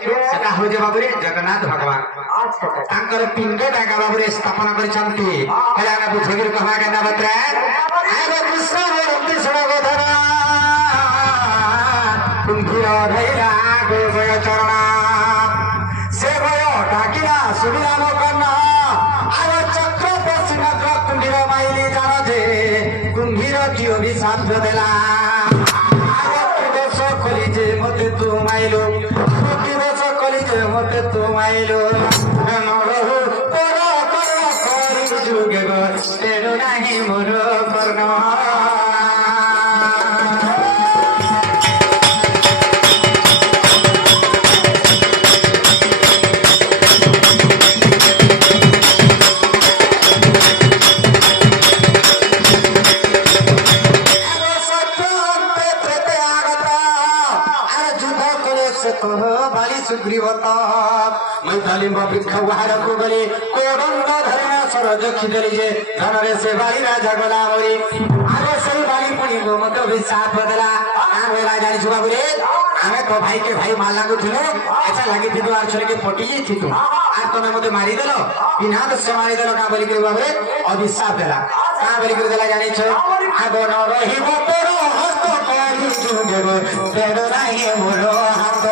सेटा हो जे बाबुरे जगन्नाथ भगवान तांकर पिंड डाका बाबुरे स्थापना करिसंती हेला ना बुझगिर कहा केना बत्रा आरे कृष्ण भक्ति सड़क धरा कुंभीर धैरा गोय चरण से भय डाकिला सुबिराम कर्ण आरे चक्र पश्चिम कुंभीर माइली जान जे कुंभीर कियो भी साथ देला मते तू माइलो दिवस कली जे मते तू माइलो नरहु कर कर करी जुगे गो तेरो नाही मोर कर्ण मैथालिम वृक्ष उहार को गले कोडंग धर्म सरज खिदली जे धनरे से बाली राजा गला मरी आगे से बाली पनि गोमत भी साथ बदला आगे राजा जुवा बोले आमे तो भाई के भाई माला को थिलो अच्छा लागी थितो आर छले के पटी थितो आ तने मते मारी देलो बिना तो से मारी देलो का बोली के बाबे अभिशाप देला का बोली के देला जानि छ आगो न रहिबो तोरो हस्त करी जुगेबो तेरो नाही मोरो हाथ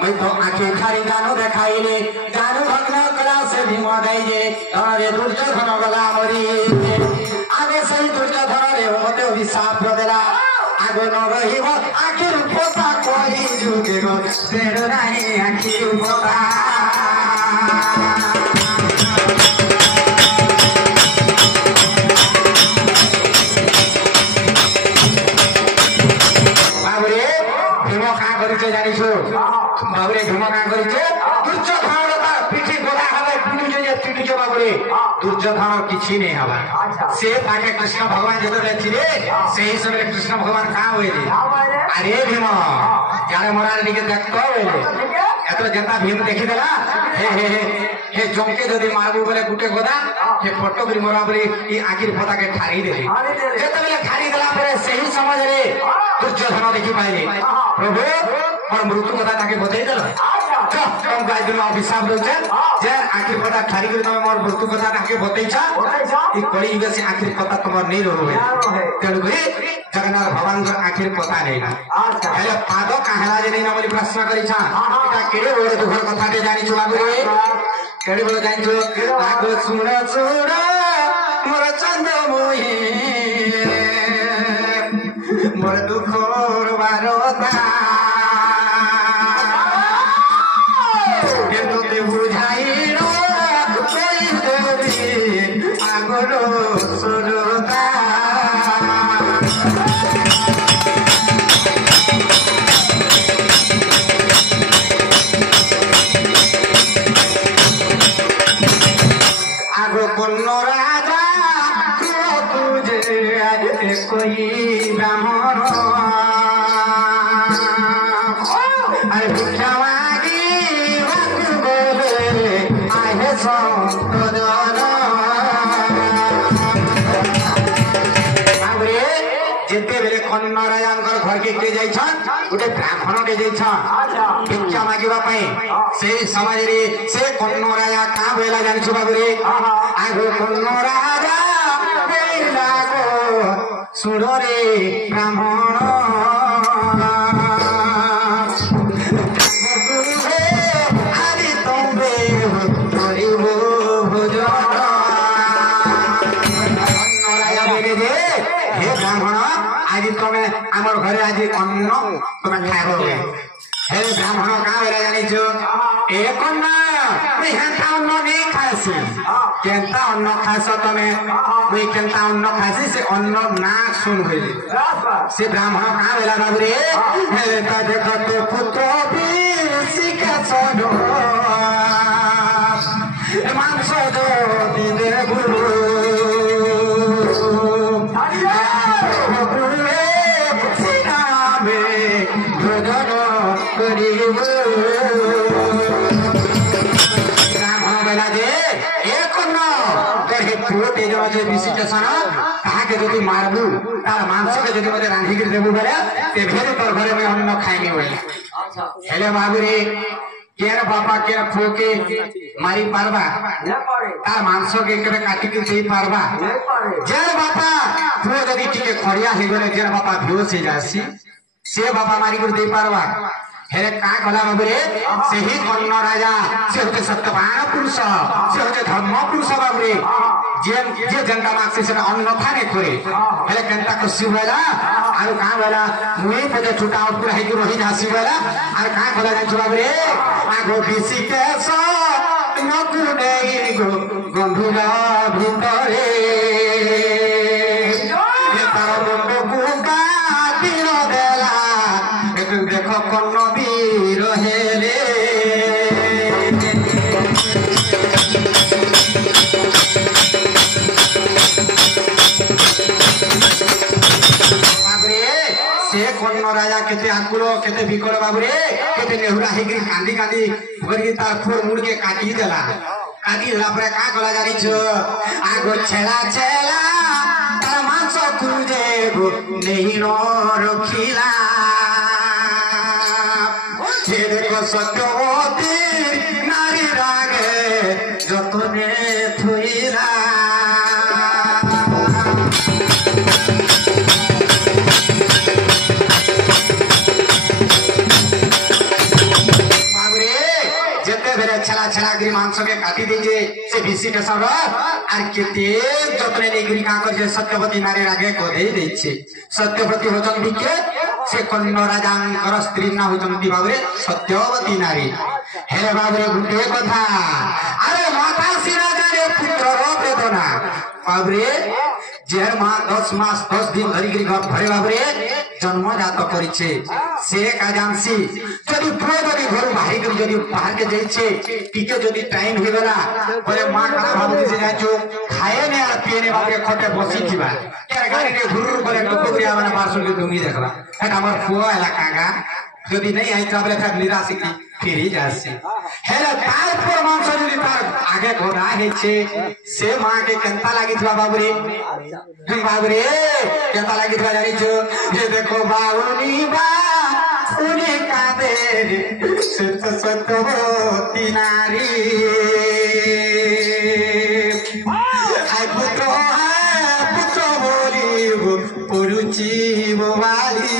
मैं तो आखे खारी गानो देखाइले गानो भग्न कला से भीम गाइजे अरे दुर्योधन गला मरी आगे सही दुर्योधन रे मते अभिशाप देला आगो न रहिबो आखिर पोता कोई जुगे गो तेरो नाही आखिर पोता जानिछु बाबुरे धुमका गरिछे दुर्योधन का पिठी गोला हवे पुनि जे पिठी बाबुरे दुर्योधन किछि नै हवा से ताके कृष्ण भगवान जतो लेथिले सेही समय कृष्ण भगवान का होइले अरे भीम यार मोरार निके देखतो होइले एतो जता भीम देखि देला हे जंके जदी मारबो बोले गुटे गोदा हे फोटो भी मोरा बोले ई आखिर फटा के ठारी देले जते बेले ठारी देला परे सेही समय रे दुर्योधन देखि पाइले प्रभु और मृत्यु कथा ताके बतई देल कम गाय दिन अभिशाप दउछे जे आखिर कथा ठारी कर तमे मोर मृत्यु कथा ताके बतईछा ई कली युग से आखिर कथा तमर नै रहबे तेनु गरी जगन्नाथ भगवान को आखिर पता नै ना हेले पाद काहेला जे नै ना बोली प्रश्न करिछा एटा केडे बड़ दुखर कथा के जानि छु बाबू रे केडे बड़ जानि छु आगो सुन सुन मोर चंद मोही मोर दुखर बारता कोई ब्राह्मण अरे भिक्षावादी वाक्य बोले आहे संतोदन बाबरे जेते बेले कन्न राजांकर घर के जाइछन उटे ब्राह्मण के जाइछन भिक्षा मागिबा पई से समाज रे से कन्न राजा का बेला जानिछु बाबरे आगो कन्न राजा सुरे ब्राह्मण आदि तुम्बे करिबो भोजन हे ब्राह्मण आज तमे आमर घरे आज अन्न तमे खाइबो हे ब्राह्मण का बेला जानिछु ए कन्ना मैं हेंता अन्न नहीं खासी केंता अन्न खास तमे मैं केंता अन्न खासी से अन्न ना सुन होइले से ब्राह्मण का बेला बाबुरे हे ता देखते पुत्र भी सिका सनो मांस दो दिने गुरु गुरुए सीना में भोजन करी বেলা যে এ কর্ণ তোর হে পুয়োটে যে বিশিষ্টেশন তাহাকে যদি মারবু তার মাংসকে যদি মতে রাঁধিকি দেবু বেলে তেভেরে তোর ঘরে আমি অন্ন খাইনি বলে হেলে বাবুরে কেন বাপা কেন পুয়োকে মারি পারবা তার মাংসকে কেবে কাটিকি দেই পারবা যার বাপা পুয়ো যদি টিকে খড়িয়া হইগলে যার বাপা ভিউস হয়ে যাসি সে বাপা মারি করে দেই পারবা হেরে কা কলা বাবুরে সেই কর্ণ রাজা সে হচ্ছে সত্যবান পুরুষ সে হচ্ছে ধর্ম পুরুষ বাবুরে যে জনতা মাগছে সেটা অন্যথা করে হেলে কেনতা খুশি হইলা আর কা বলা মুই পদে ছুটা উপর হইকি রহি যাসি বলা আর কা কলা জানছো বাবুরে আগো বিসি কেস নকু নেই গো গন্ধুর ভিতরে তার বন্ধু গুগা দিন দেলা একটু দেখো কর্ণ বীর হেলে से कर्ण राजा केते आकुल केते विकल बाबुरे केते नेहुरा हेगी कांदी कांदी भरगी तार फोर मुड़ के काटी देला परे का कला जानी छ आगो छेला छेला तार मांस कुजे गो नहीं नो रखिला हे देखो सत्यवती नारी रागे जतने थुइला छेला गिरी मांस के काटी दीजिए से बीसी के सब और केते जतने नेगिरी का कर जे सत्यवती नारी रागे को दे देछे सत्यवती होचन बिके से कर्ण राजांकर स्त्री ना होचन बाबरे सत्यवती नारी हे बाबरे गुटे कथा अरे माता सी राजा रे पुत्र रो वेदना बाबरे जेर मां 10 मास 10 दिन धरी गिरी घर भरे बाबरे जन्मजात करिछे से का जानसी যদি পুরো যদি ঘর বাহির করে যদি বাহার কে যাইছে টিকে যদি টাইম হই গলা বলে মা কানা ভাবছে যাইছো খায়ে নে আর পিয়ে নে বাবরে খটে বসি দিবা কে গাড়িতে ঘুরুর করে টুকুরিয়া মানে মারসুল ডুঙ্গি দেখবা এটা আমার ফুয়া এলাকা যদি नहीं आई तो বলে থাক নিরাশ কি ফিরে যাচ্ছে হেলে তারপর মাংস যদি তার আগে ঘোড়া হেছে সে মাকে কেনতা লাগিতবা বাবুরে কেনতা লাগিতবা জানিছো যে দেখো বাউনি বা উনি কাঁদে সত্য সত্যবতী নারী পুত্র বলিব পড়ুচি বালি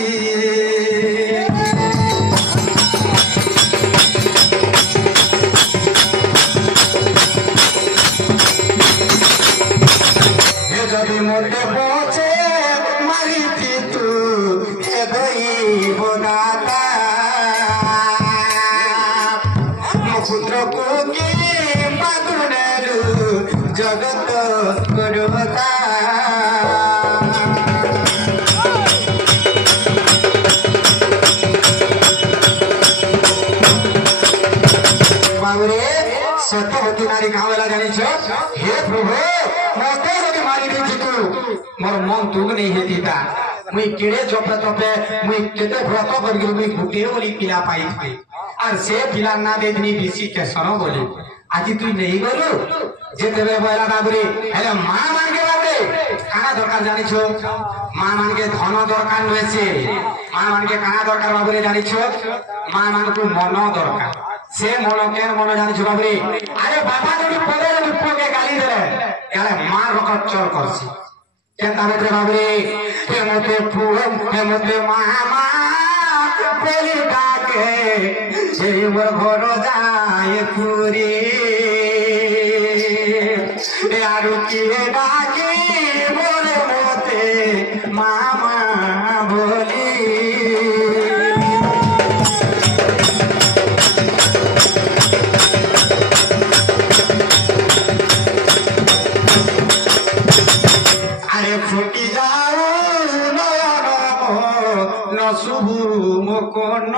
যদি মধ্যে পৌঁছে মারি তু এদইব দাতা পুত্র কুকি বাদুনেরু জগত করতা বাবুরে সত্যবতী নারী কামেলা জানিছ হে প্রভু মতে যদি মারি দিছি তু মোর মন তুগ নেই হেতিতা মুই কেড়ে চপে চপে মুই কেতে ব্রত করি মুই গুটে বলি পিলা পাইছি আর সে পিলা না দেদিনি বিসি কেশর বলি আজি তুই নেই গলু যেতেবে বয়লা বাবুরে হেলে মা মানকে বাবুরে কানা দরকার জানিছ মা মানকে ধন দরকার রয়েছে মা মানকে কানা দরকার বাবুরে জানিছ মা মানকে মন দরকার সে মন কেন মন জানিছ বাবুরে আরে বাবা যদি পদে যদি পুকে গালি দেলে তাহলে মা রকম চল করছি কেনতা রে বাবুরে হেমতে মামা বলি ডাকে সেই মোর ঘর যায় পুরে আর কি ডাকে মোরে মতে মামা বলি আরে ফুটি যাও নয়ন শুভু মুকন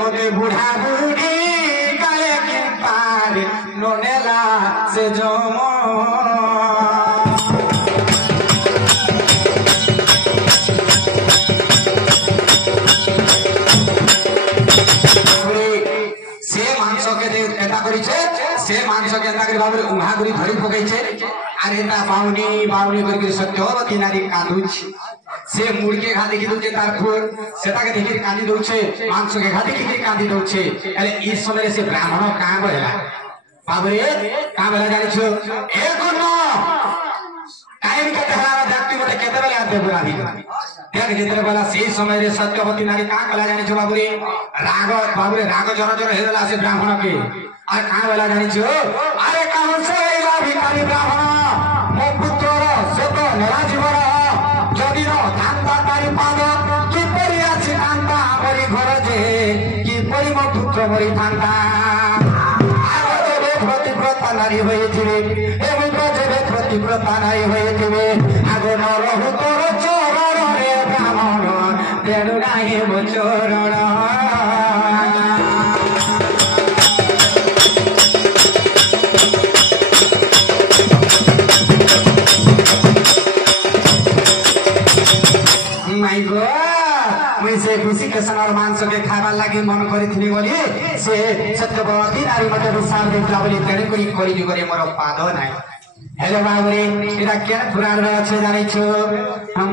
মতে বুড়া বুড়ি গায়ে কিনপার ননেলা সে জম से मांस के एता करिছে से मांस के एता करी बाबरे उहा करी धरी पकैছে আর এটা বাউনি বাউনি করি সত্যবতী নারী কাঁদুছে से मुड़ के घा देखी दौचे तार खुर सेटाके देखि कांदी दौचे मांस के घा देखि कांदी दौचे अरे इस समय से ब्राह्मण कहां गला बाबरे कहां गला जानि छो ए गुण टाइम केते हला व्यक्ति मते केते बेले आते बुरा भी देख जेते बेला से समय रे सत्यवती नारी कहां गला जानि छो बाबरे राग जरा जरा हेला से ब्राह्मण के আর कहां गला जानि छो अरे कहां से एला भिखारी ब्राह्मण मो पुत्रर सत नरा जीवन যদি ধান্দা তারি পাদ কিপরি আছে ধান্দা আমরি ঘর যে কিপরি মো পুত্র মরি ধান্দা প্রতিব্রতা নারী হয়েছিবে এবং যেবে প্রতিব্রতা নারী হয়েছিবে আগ নরহু তোর চরণ রে ব্রাহ্মণ তেরু নাই চরণ खुशी के सनर मांस के खावा लगी मन करी बोली से सत्यवती नारी मत विचार देखला बोली तेरे कोई करी जुगरे मोर पाद नाही हेलो बाबरे एटा केन पुराण रे अछि जानै छो हम